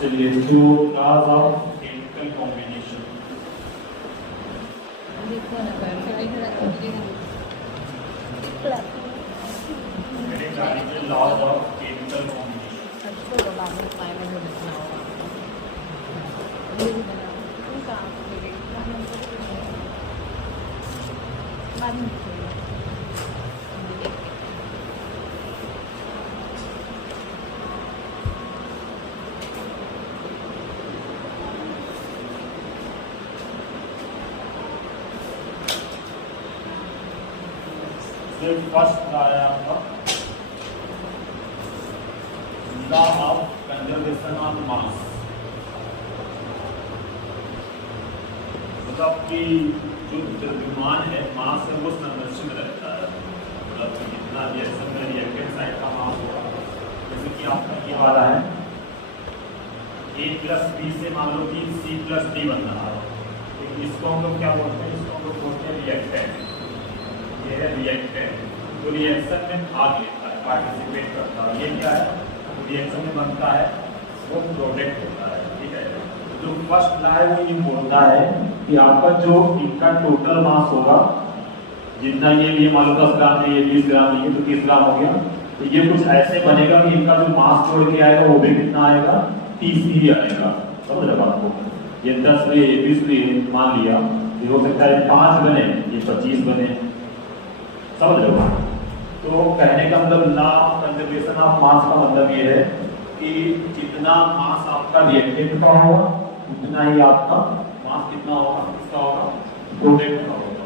चलिए, जो class of chemical combination, मैंने जानेंगे laws of chemical combination. First आया आपका law of conservation of mass, मतलब कि जो द्रव्यमान है मास है वो संरक्षण में रहता है, मतलब कि जितना रिएक्शन में रिएक्टेंट साइड का मास होगा, जैसे कि आपका ये वाला है A प्लस बी से मान लो कि C प्लस डी बन रहा है, तो इसको हम लोग क्या बोलते हैं, इसको हम लोग बोलते हैं रिएक्टेंट। ये है रिएक्टेंट, तो रिएक्शन में भाग लेता है, पार्टिसिपेट करता है। ये क्या है, रिएक्शन में बनता है वो प्रोडक्ट होता है, ठीक है। जो फर्स्ट लॉ है वो ये बोलता है कि आपका जो इनका टोटल मास होगा, जितना ये मान लो 10 ग्राम है, ये 20 ग्राम है, ये तो 30 ग्राम हो गया, तो ये कुछ ऐसे बनेगा कि इनका जो मास जोड़ के आएगा वो भी कितना आएगा, 30 ही आएगा। समझ रहे आपको, ये 10 में 20 में मान लिया, ये हो सकता है 5 बने, ये 25 बने। समझ रहे हो? तो कहने का मतलब लॉ ऑफ कंजर्वेशन ऑफ मास का मतलब ये है कि जितना मास आपका रिएक्टेंट का होगा उतना ही आपका मास कितना होगा, किसका होगा, प्रोडक्ट का होगा।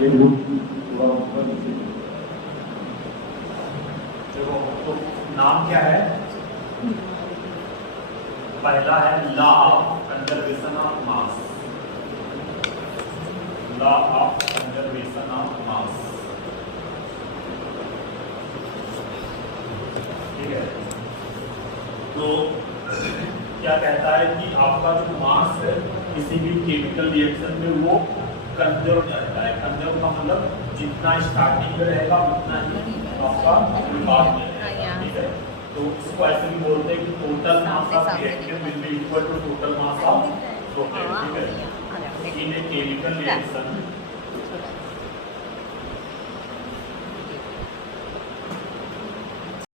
ये देखो, तो नाम क्या है, पहला है law of conservation of mass, law of conservation of मास, ठीक है। तो क्या कहता है कि आपका जो मास है किसी भी केमिकल रिएक्शन में वो कंजर्व रहता है। कंजर्व का मतलब जितना स्टार्टिंग में रहेगा उतना ही आपका बाद में रहेगा, ठीक है। तो इसको ऐसे भी बोलते हैं कि total mass of reactant will be equal to total mass of product, ठीक है। इन ए केमिकल रिएक्शन